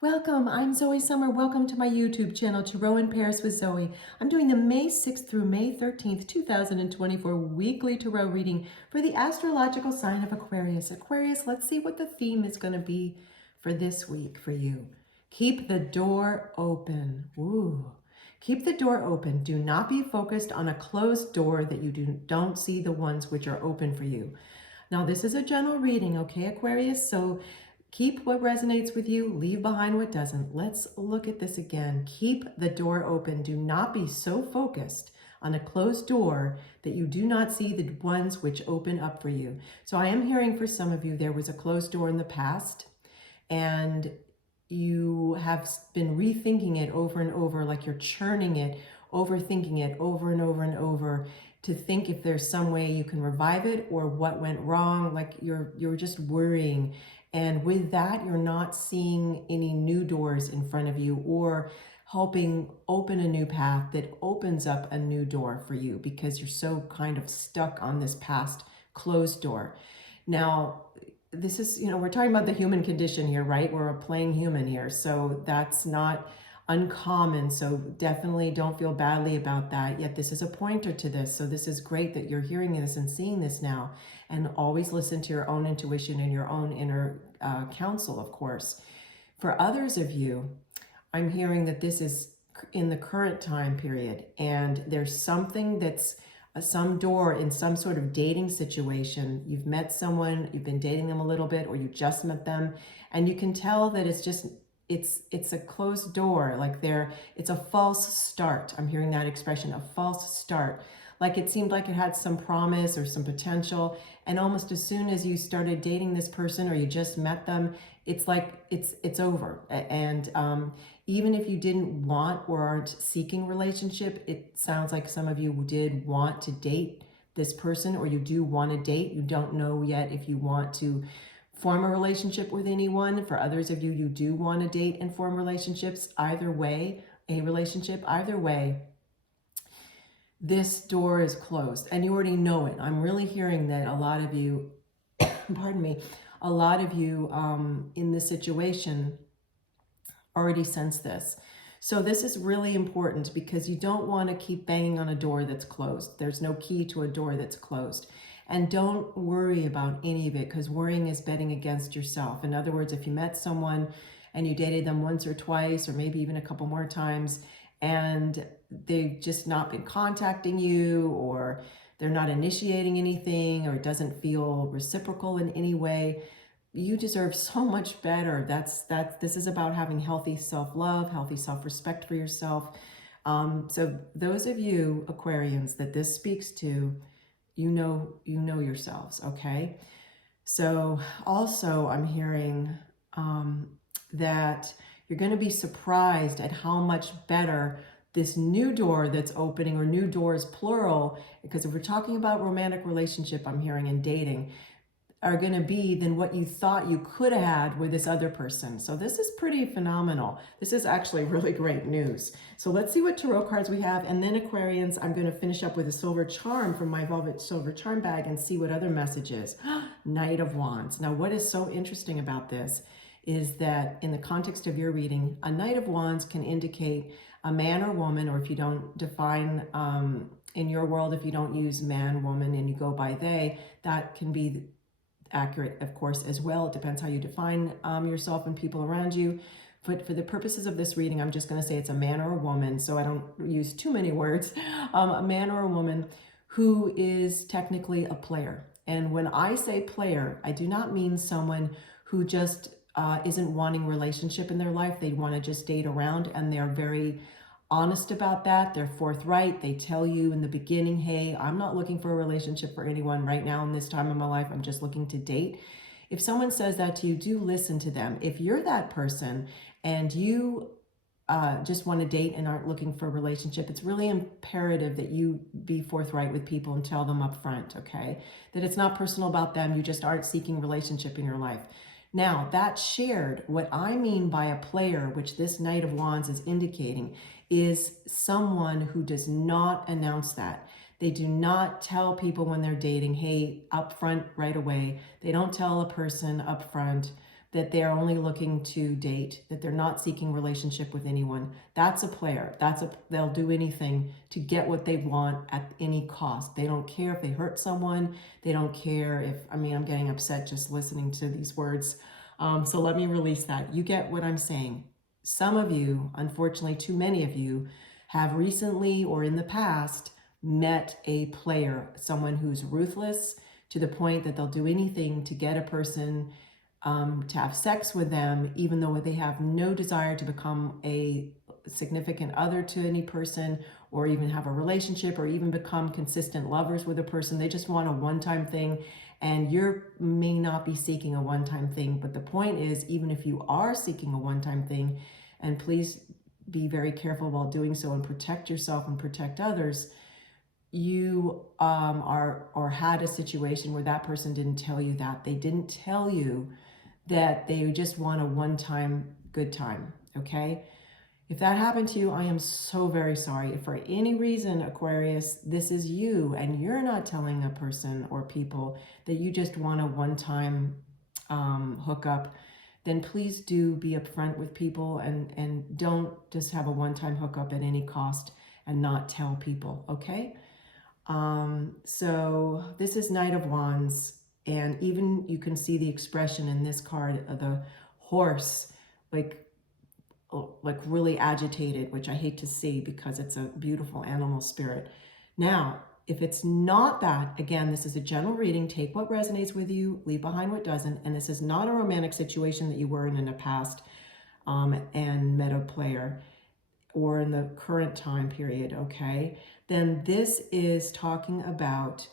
Welcome, I'm Zoe Summer. Welcome to my YouTube channel, Tarot in Paris with Zoe. I'm doing the May 6th through May 13th, 2024 weekly tarot reading for the astrological sign of Aquarius. Aquarius, let's see what the theme is going to be for this week for you. Keep the door open. Ooh. Keep the door open. Do not be focused on a closed door that you don't see the ones which are open for you. Now, this is a general reading, okay, Aquarius? So keep what resonates with you, leave behind what doesn't. Let's look at this again. Keep the door open. Do not be so focused on a closed door that you do not see the ones which open up for you. So I am hearing for some of you, there was a closed door in the past and you have been rethinking it over and over, like you're churning it, overthinking it over and over and over to think if there's some way you can revive it or what went wrong, like you're just worrying. And with that, you're not seeing any new doors in front of you or helping open a new path that opens up a new door for you because you're so kind of stuck on this past closed door. Now, this is, we're talking about the human condition here, right? We're a playing human here. So that's not uncommon. So definitely don't feel badly about that. Yet this is a pointer to this. So this is great that you're hearing this and seeing this now. And always listen to your own intuition and your own inner counsel, of course. For others of you, I'm hearing that this is in the current time period. And there's something that's some door in some sort of dating situation. You've met someone, you've been dating them a little bit, or you just met them. And you can tell that it's just it's a closed door, like it's a false start. I'm hearing that expression, a false start. Like it seemed like it had some promise or some potential, and almost as soon as you started dating this person or you just met them, it's like it's over. And even if you didn't want or aren't seeking relationship, it sounds like some of you did want to date this person, or you do want to date. You don't know yet if you want to form a relationship with anyone. For others of you, you do want to date and form relationships. Either way, a relationship, either way, this door is closed and you already know it. I'm really hearing that a lot of you, pardon me, a lot of you in this situation already sense this. So this is really important because you don't want to keep banging on a door that's closed. There's no key to a door that's closed. And don't worry about any of it, because worrying is betting against yourself. In other words, if you met someone and you dated them once or twice, or maybe even a couple more times, and they've just not been contacting you, or they're not initiating anything, or it doesn't feel reciprocal in any way, you deserve so much better. This is about having healthy self-love, healthy self-respect for yourself. So those of you Aquarians that this speaks to, you know yourselves, okay? So also I'm hearing that you're going to be surprised at how much better this new door that's opening, or new doors plural, because if we're talking about romantic relationship, I'm hearing, and dating, are going to be than what you thought you could have had with this other person. So this is pretty phenomenal. This is actually really great news. So let's see what tarot cards we have. And then Aquarians, I'm going to finish up with a silver charm from my velvet silver charm bag and see what other messages. Knight of Wands. Now, what is so interesting about this is that in the context of your reading, a Knight of Wands can indicate a man or woman, or if you don't define in your world, if you don't use man, woman, and you go by they, that can be accurate, of course, as well. It depends how you define yourself and people around you. But for the purposes of this reading, I'm just going to say it's a man or a woman, so I don't use too many words. A man or a woman who is technically a player. And when I say player, I do not mean someone who just isn't wanting relationship in their life. They want to just date around, and they're very honest about that. They're forthright. They tell you in the beginning, hey, I'm not looking for a relationship for anyone right now in this time of my life. I'm just looking to date. If someone says that to you, do listen to them. If you're that person and you just want to date and aren't looking for a relationship, it's really imperative that you be forthright with people and tell them up front, okay? That it's not personal about them. You just aren't seeking relationship in your life. Now, that shared, what I mean by a player, which this Knight of Wands is indicating, is someone who does not announce that. They do not tell people when they're dating, hey, up front right away. They don't tell a person up front, that they're only looking to date, that they're not seeking relationship with anyone. That's a player. They'll do anything to get what they want at any cost. They don't care if they hurt someone. They don't care if, I mean, I'm getting upset just listening to these words. So let me release that. You get what I'm saying. Some of you, unfortunately, too many of you, have recently or in the past met a player, someone who's ruthless to the point that they'll do anything to get a person to have sex with them, even though they have no desire to become a significant other to any person, or even have a relationship, or even become consistent lovers with a person. They just want a one-time thing, and you may not be seeking a one-time thing. But the point is, even if you are seeking a one-time thing, and please be very careful while doing so and protect yourself and protect others, you or had a situation where that person didn't tell you that. They didn't tell you that they just want a one-time good time, okay? If that happened to you, I am so very sorry. If for any reason, Aquarius, this is you and you're not telling a person or people that you just want a one-time hookup, then please do be upfront with people and don't just have a one-time hookup at any cost and not tell people, okay? So this is Knight of Wands, and even you can see the expression in this card of the horse, like really agitated, which I hate to see because it's a beautiful animal spirit. Now, if it's not that, again, this is a general reading. Take what resonates with you, leave behind what doesn't. And this is not a romantic situation that you were in the past and met a player, or in the current time period, okay? Then this is talking about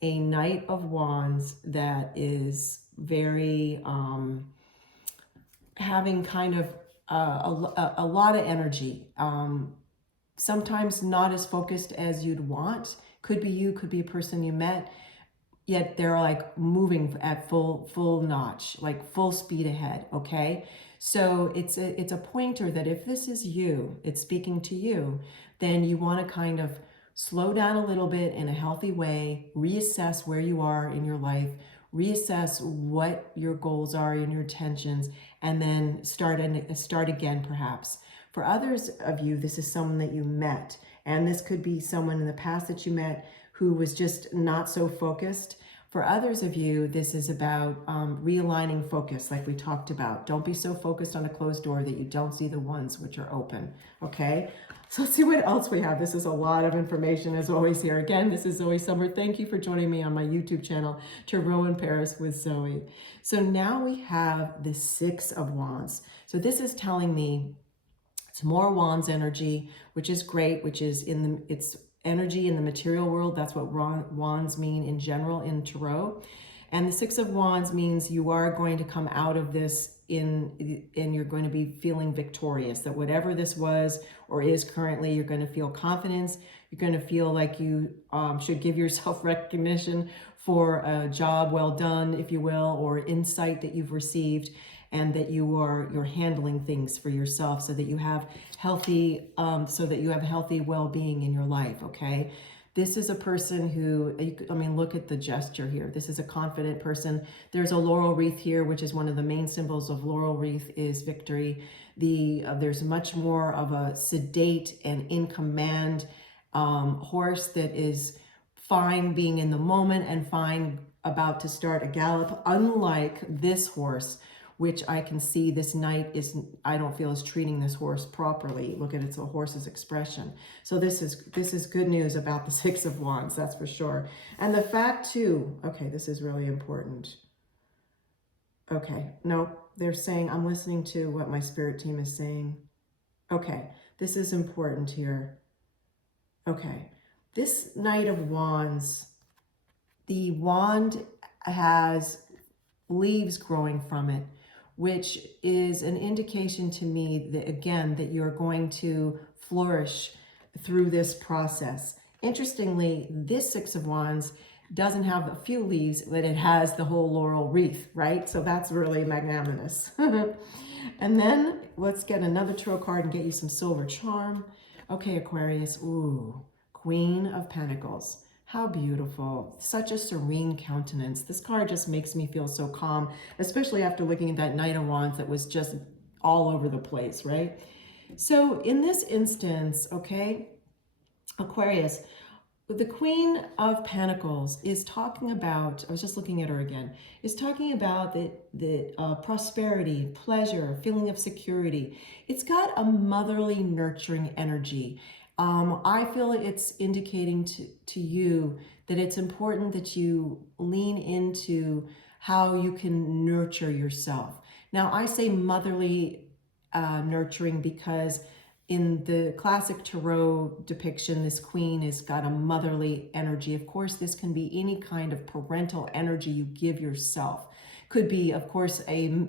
a Knight of Wands that is very having kind of a lot of energy. Sometimes not as focused as you'd want. Could be you, could be a person you met, yet they're like moving at full notch, like full speed ahead, okay? So it's a pointer that if this is you, it's speaking to you, then you want to kind of slow down a little bit in a healthy way, reassess where you are in your life, reassess what your goals are and your intentions, and then start again perhaps. For others of you, this is someone that you met, and this could be someone in the past that you met who was just not so focused. For others of you, this is about realigning focus, like we talked about. Don't be so focused on a closed door that you don't see the ones which are open, okay? So let's see what else we have. This is a lot of information as always here. Again, this is Zoe Summer. Thank you for joining me on my YouTube channel, Tarot in Paris with Zoe. So now we have the Six of Wands. So this is telling me it's more Wands energy, which is great, which is it's energy in the material world. That's what wands mean in general in tarot. And the Six of Wands means you are going to come out of this and you're going to be feeling victorious, that whatever this was or is currently, you're going to feel confidence. You're going to feel like you should give yourself recognition for a job well done, if you will, or insight that you've received, and that you're handling things for yourself so that you have healthy well-being in your life, okay? This is a person who, I mean, look at the gesture here. This is a confident person. There's a laurel wreath here, which is one of the main symbols of laurel wreath is victory. There's much more of a sedate and in command horse that is fine being in the moment and fine about to start a gallop, unlike this horse, which I can see this knight I don't feel is treating this horse properly. Look at it's a horse's expression. So this is good news about the Six of Wands, that's for sure. And the fact too, okay, this is really important. Okay, no, they're saying, I'm listening to what my spirit team is saying. Okay, this is important here. Okay, this Knight of Wands, the wand has leaves growing from it, which is an indication to me that, again, that you're going to flourish through this process. Interestingly, this Six of Wands doesn't have a few leaves, but it has the whole laurel wreath, right? So that's really magnanimous. And then let's get another tarot card and get you some silver charm. Okay, Aquarius, ooh, Queen of Pentacles. How beautiful. Such a serene countenance. This card just makes me feel so calm, especially after looking at that Knight of Wands that was just all over the place, right? So in this instance, okay, Aquarius, the Queen of Pentacles is talking about, I was just looking at her again, is talking about the prosperity, pleasure, feeling of security. It's got a motherly, nurturing energy. I feel it's indicating to you that it's important that you lean into how you can nurture yourself. Now, I say motherly nurturing because in the classic tarot depiction, this queen has got a motherly energy. Of course, this can be any kind of parental energy you give yourself. Could be, of course, a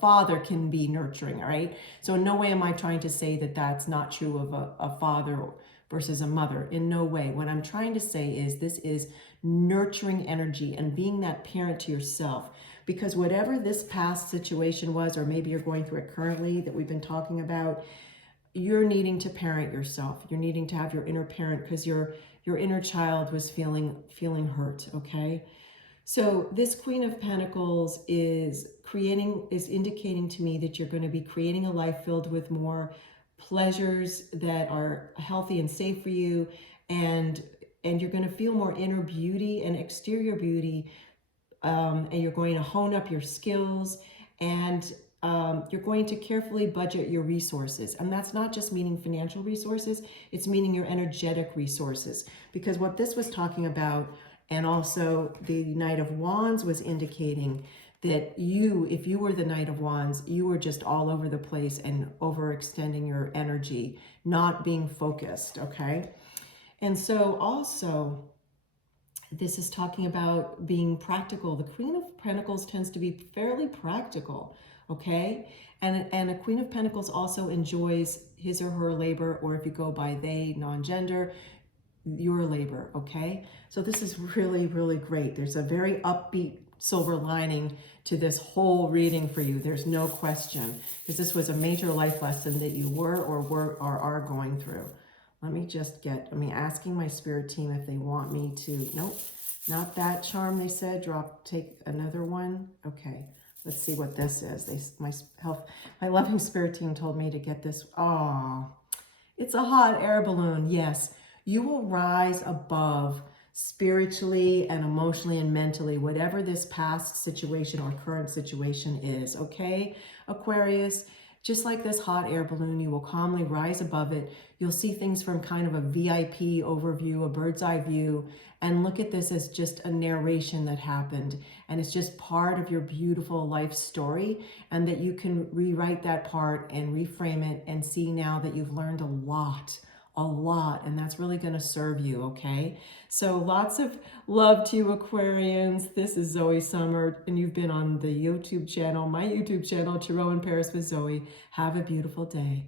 father can be nurturing, right? So in no way am I trying to say that that's not true of a father versus a mother. In no way. What I'm trying to say is this is nurturing energy and being that parent to yourself. Because whatever this past situation was, or maybe you're going through it currently that we've been talking about, you're needing to parent yourself. You're needing to have your inner parent because your inner child was feeling hurt, okay? So this Queen of Pentacles is indicating to me that you're going to be creating a life filled with more pleasures that are healthy and safe for you, and you're going to feel more inner beauty and exterior beauty. And you're going to hone up your skills, and you're going to carefully budget your resources. And that's not just meaning financial resources, it's meaning your energetic resources. Because what this was talking about, and also the Knight of Wands was indicating that if you were the Knight of Wands, you were just all over the place and overextending your energy, not being focused, okay? And so also, this is talking about being practical. The Queen of Pentacles tends to be fairly practical, okay? And a Queen of Pentacles also enjoys his or her labor, or if you go by they, non-gender, your labor, okay? So this is really, really great. There's a very upbeat silver lining to this whole reading for you. There's no question, because this was a major life lesson that you were or are going through. Let me just asking my spirit team if they want me to, nope, not that charm they said, take another one. Okay, let's see what this is. My loving spirit team told me to get this. Oh, it's a hot air balloon. Yes, you will rise above spiritually and emotionally and mentally, whatever this past situation or current situation is, okay, Aquarius? Just like this hot air balloon, you will calmly rise above it. You'll see things from kind of a VIP overview, a bird's eye view, and look at this as just a narration that happened. And it's just part of your beautiful life story, and that you can rewrite that part and reframe it and see now that you've learned a lot, and that's really going to serve you, okay? So lots of love to you, Aquarians. This is Zoe Summer, and you've been on the YouTube channel, my YouTube channel, Tarot in Paris with Zoe. Have a beautiful day.